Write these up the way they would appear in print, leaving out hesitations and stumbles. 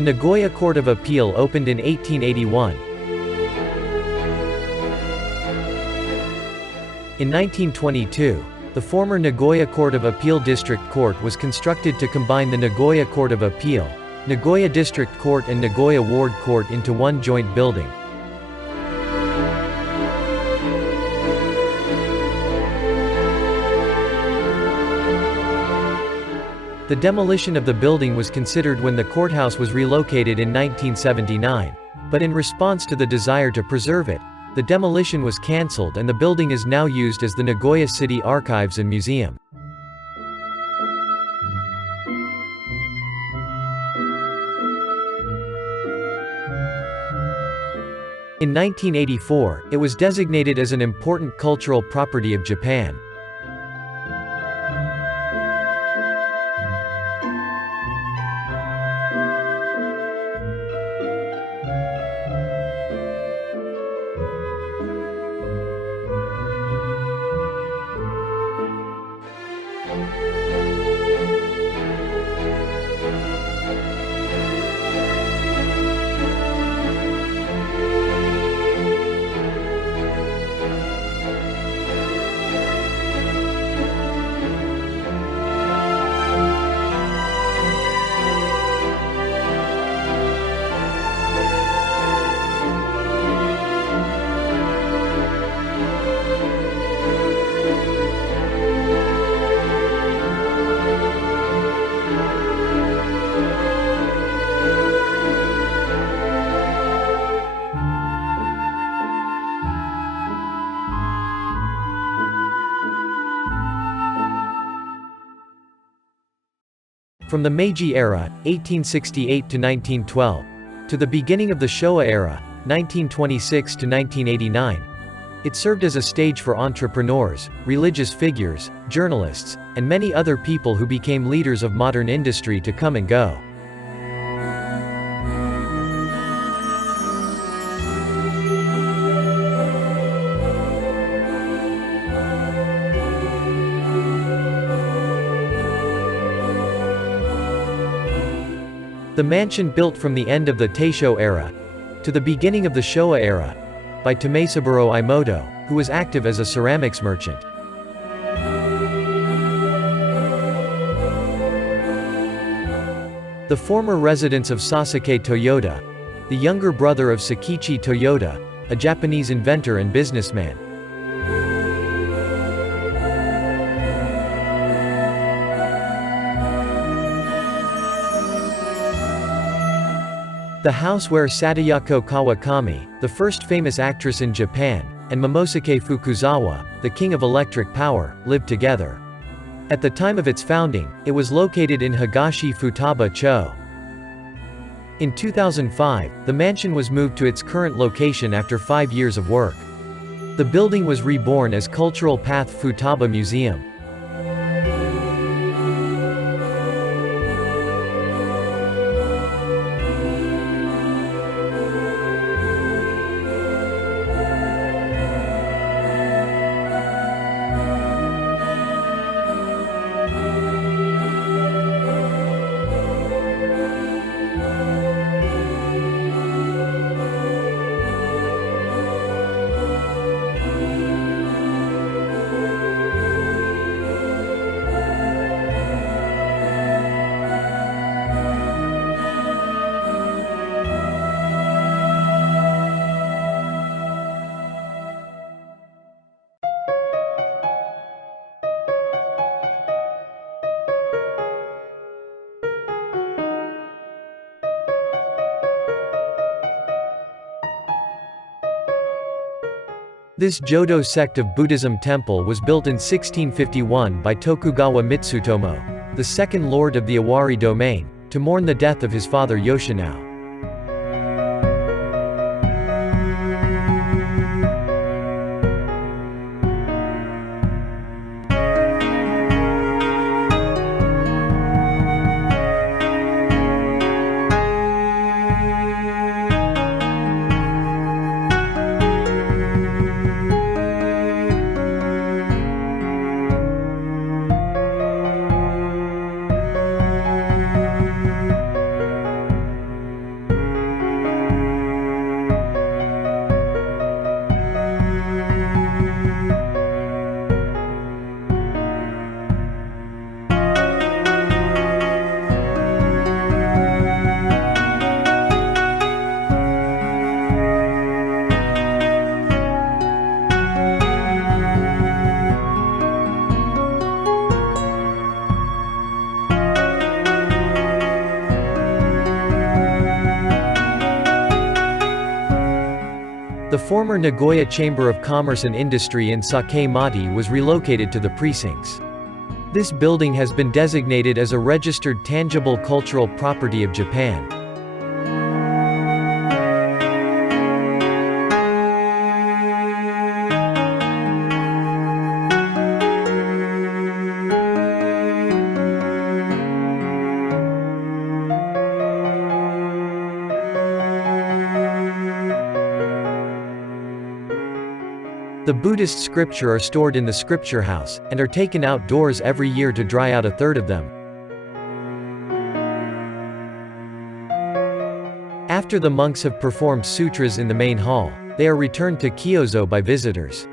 The Nagoya Court of Appeal opened in 1881. In 1922, the former Nagoya Court of Appeal District Court was constructed to combine the Nagoya Court of Appeal, Nagoya District Court and Nagoya Ward Court into one joint building. The demolition of the building was considered when the courthouse was relocated in 1979. But in response to the desire to preserve it, the demolition was cancelled and the building is now used as the Nagoya City Archives and Museum. In 1984, it was designated as an important cultural property of Japan. From the Meiji era, 1868 to 1912, to the beginning of the Showa era, 1926 to 1989, it served as a stage for entrepreneurs, religious figures, journalists, and many other people who became leaders of modern industry to come and go. The mansion built from the end of the Taisho era to the beginning of the Showa era by Tomesaburo Imoto, who was active as a ceramics merchant. The former residence of Sasuke Toyota, the younger brother of Sakichi Toyota, a Japanese inventor and businessman. The house where Sadayako Kawakami, the first famous actress in Japan, and Momosuke Fukuzawa, the king of electric power, lived together. At the time of its founding, it was located in Higashi Futaba-cho. In 2005, the mansion was moved to its current location after 5 years of work. The building was reborn as Cultural Path Futaba Museum. This Jodo sect of Buddhism temple was built in 1651 by Tokugawa Mitsutomo, the second lord of the Awari domain, to mourn the death of his father Yoshinao. former Nagoya Chamber of Commerce and Industry in Sake-Mati was relocated to the precincts. This building has been designated as a registered tangible cultural property of Japan. The Buddhist scripture are stored in the scripture house, and are taken outdoors every year to dry out a third of them. After the monks have performed sutras in the main hall, they are returned to Kyozo by visitors.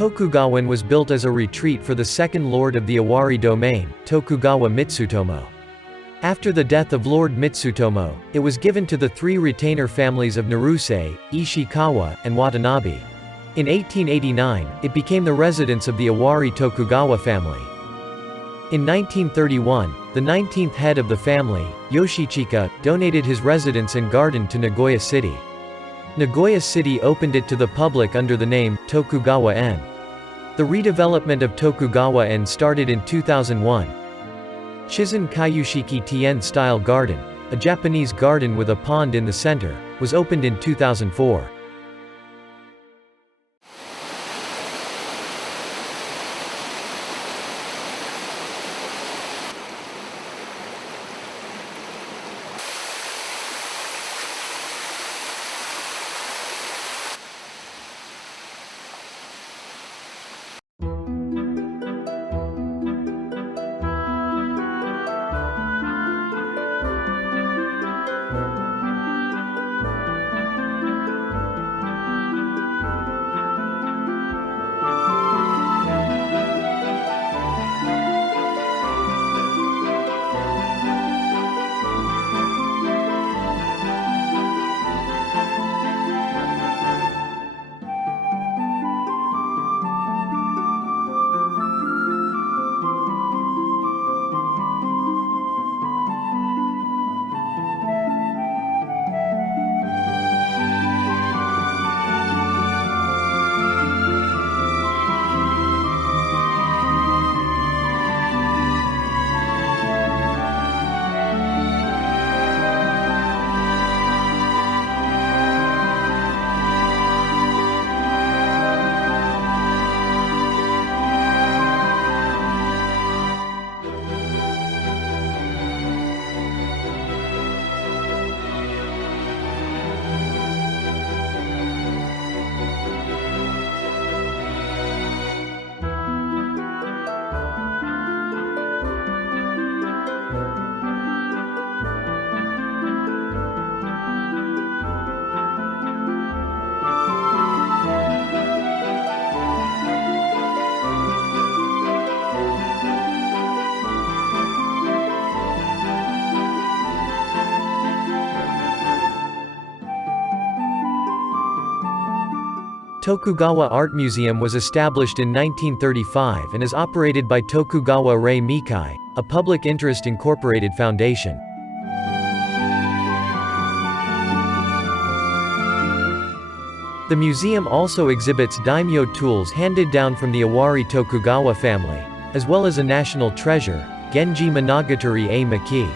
Tokugawa-en was built as a retreat for the second lord of the Owari domain, Tokugawa Mitsutomo. After the death of Lord Mitsutomo, it was given to the three retainer families of Naruse, Ishikawa, and Watanabe. In 1889, it became the residence of the Owari Tokugawa family. In 1931, the 19th head of the family, Yoshichika, donated his residence and garden to Nagoya City. Nagoya City opened it to the public under the name, Tokugawa-en. The redevelopment of Tokugawa-en started in 2001. Shizen Kayushiki Tien-style garden, a Japanese garden with a pond in the center, was opened in 2004. Tokugawa Art Museum was established in 1935 and is operated by Tokugawa Rei Mikai, a public interest incorporated foundation. The museum also exhibits daimyo tools handed down from the Owari Tokugawa family, as well as a national treasure, Genji Monogatari A Maki.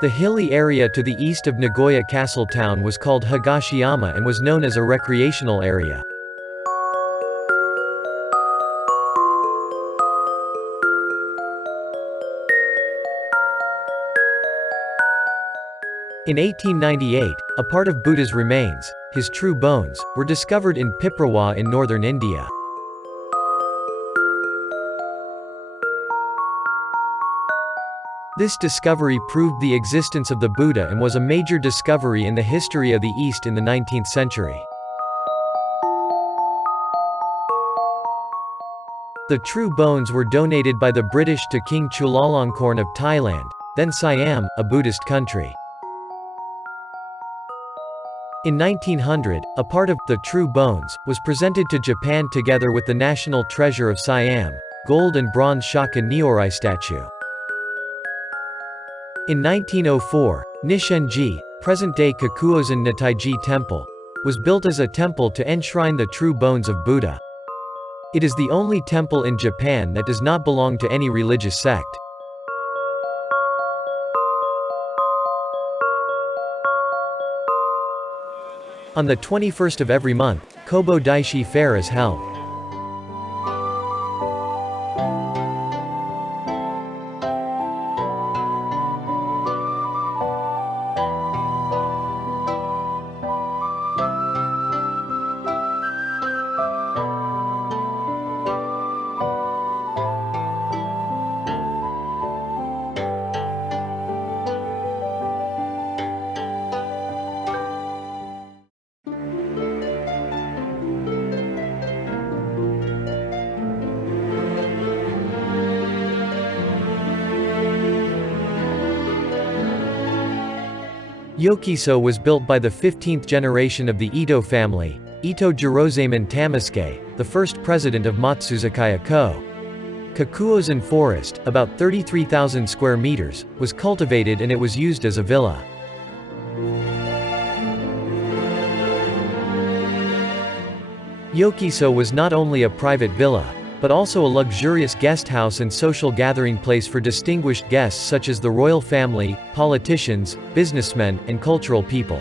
The hilly area to the east of Nagoya Castle Town was called Higashiyama and was known as a recreational area. In 1898, a part of Buddha's remains, his true bones, were discovered in Piprawa in northern India. This discovery proved the existence of the Buddha and was a major discovery in the history of the East in the 19th century. The true bones were donated by the British to King Chulalongkorn of Thailand, then Siam, a Buddhist country. In 1900, a part of the true bones was presented to Japan together with the national treasure of Siam, gold and bronze Shaka Nyorai statue. In 1904, Nishenji, present-day Kakuozen Nittaiji Temple, was built as a temple to enshrine the true bones of Buddha. It is the only temple in Japan that does not belong to any religious sect. On the 21st of every month, Kobo Daishi Fair is held. Yokiso was built by the 15th generation of the Ito family, Ito Jirozaemon Tamasuke, the first president of Matsuzakaya-ko. Kakuozen Forest, about 33,000 square meters, was cultivated and it was used as a villa. Yokiso was not only a private villa, but also a luxurious guest house and social gathering place for distinguished guests such as the royal family, politicians, businessmen, and cultural people.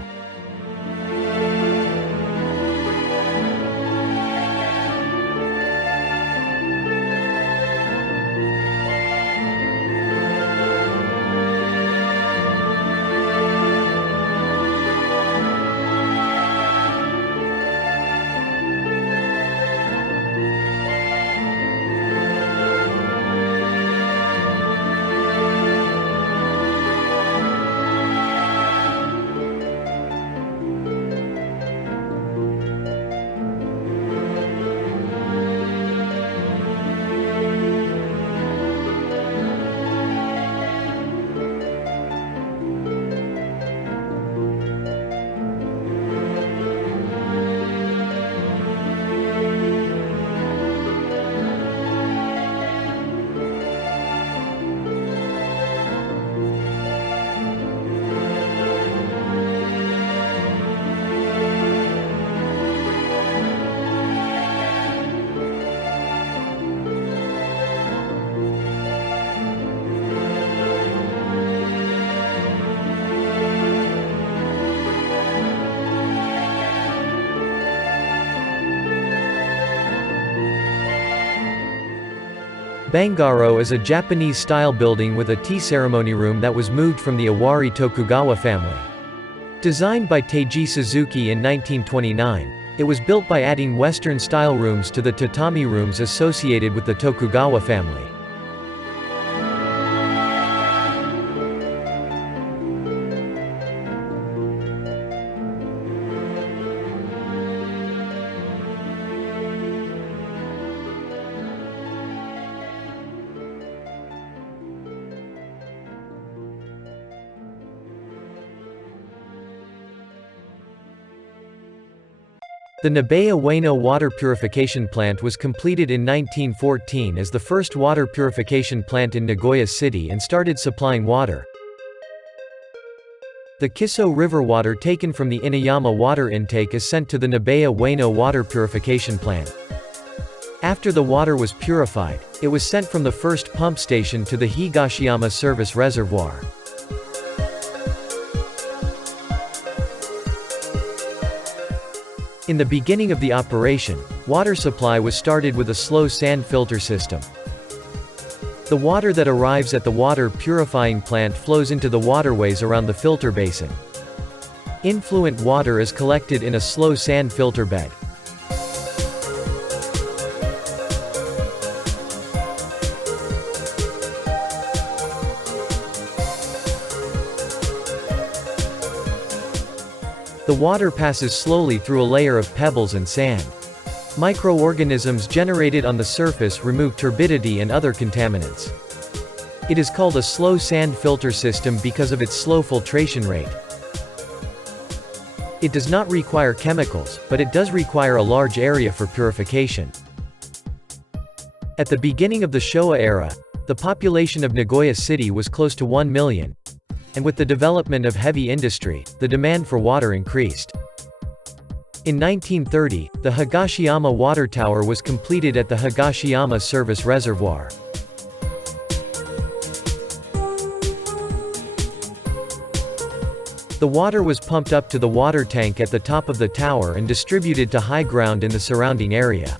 Bangaro is a Japanese-style building with a tea ceremony room that was moved from the Awari Tokugawa family. Designed by Teiji Suzuki in 1929, it was built by adding Western-style rooms to the tatami rooms associated with the Tokugawa family. The Nabeyaueno water purification plant was completed in 1914 as the first water purification plant in Nagoya City and started supplying water. The Kiso River water taken from the Inuyama water intake is sent to the Nabeyaueno water purification plant. After the water was purified, it was sent from the first pump station to the Higashiyama service reservoir. In the beginning of the operation, water supply was started with a slow sand filter system. The water that arrives at the water purifying plant flows into the waterways around the filter basin. Influent water is collected in a slow sand filter bed. The water passes slowly through a layer of pebbles and sand. Microorganisms generated on the surface remove turbidity and other contaminants. It is called a slow sand filter system because of its slow filtration rate. It does not require chemicals, but it does require a large area for purification. At the beginning of the Showa era, the population of Nagoya City was close to 1 million, and with the development of heavy industry, the demand for water increased. In 1930, the Higashiyama Water Tower was completed at the Higashiyama Service Reservoir. The water was pumped up to the water tank at the top of the tower and distributed to high ground in the surrounding area.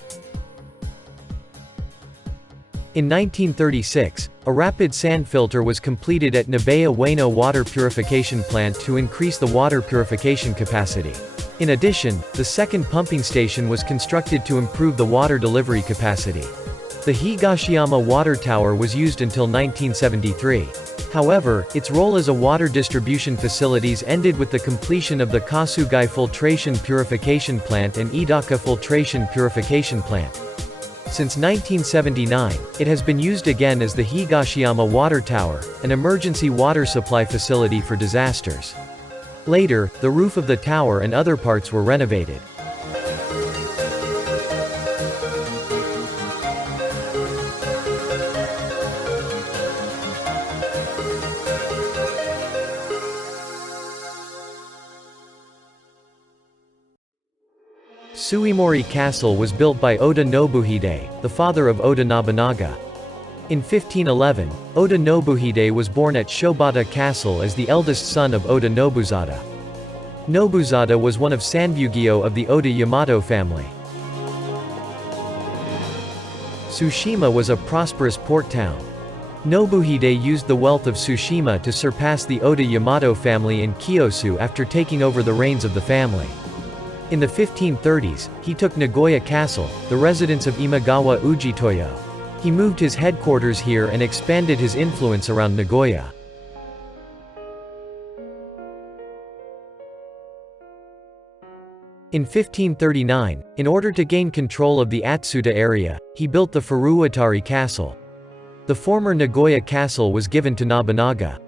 In 1936, a rapid sand filter was completed at Nabeyaueno water purification plant to increase the water purification capacity. In addition, the second pumping station was constructed to improve the water delivery capacity. The Higashiyama Water Tower was used until 1973. However, its role as a water distribution facilities ended with the completion of the Kasugai Filtration Purification Plant and Idaka Filtration Purification Plant. Since 1979, it has been used again as the Higashiyama Water Tower, an emergency water supply facility for disasters. Later, the roof of the tower and other parts were renovated. Suemori Castle was built by Oda Nobuhide, the father of Oda Nobunaga. In 1511, Oda Nobuhide was born at Shobata Castle as the eldest son of Oda Nobuzada. Nobuzada was one of Sanbugyo of the Oda Yamato family. Tsushima was a prosperous port town. Nobuhide used the wealth of Tsushima to surpass the Oda Yamato family in Kiyosu after taking over the reins of the family. In the 1530s, he took Nagoya Castle, the residence of Imagawa Ujitoyo. He moved his headquarters here and expanded his influence around Nagoya. In 1539, in order to gain control of the Atsuta area, he built the Furuwatari Castle. The former Nagoya Castle was given to Nobunaga.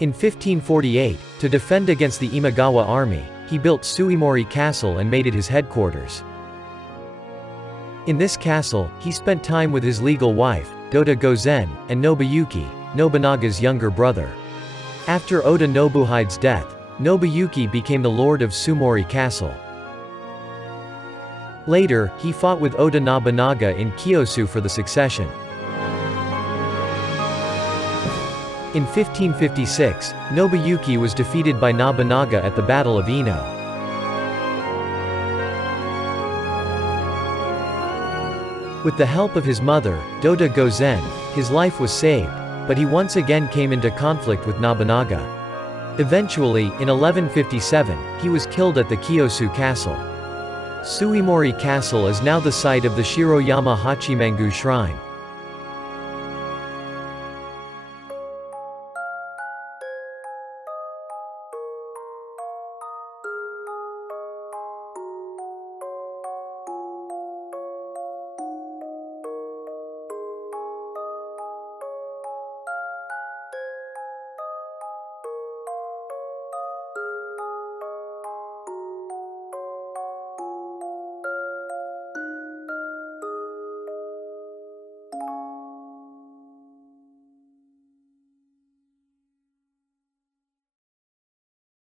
In 1548, to defend against the Imagawa army, he built Suemori Castle and made it his headquarters. In this castle, he spent time with his legal wife, Doda Gozen, and Nobuyuki, Nobunaga's younger brother. After Oda Nobuhide's death, Nobuyuki became the lord of Suemori Castle. Later, he fought with Oda Nobunaga in Kiyosu for the succession. In 1556, Nobuyuki was defeated by Nobunaga at the Battle of Ino. With the help of his mother, Doda Gozen, his life was saved, but he once again came into conflict with Nobunaga. Eventually, in 1157, he was killed at the Kiyosu Castle. Suemori Castle is now the site of the Shiroyama Hachimangu Shrine.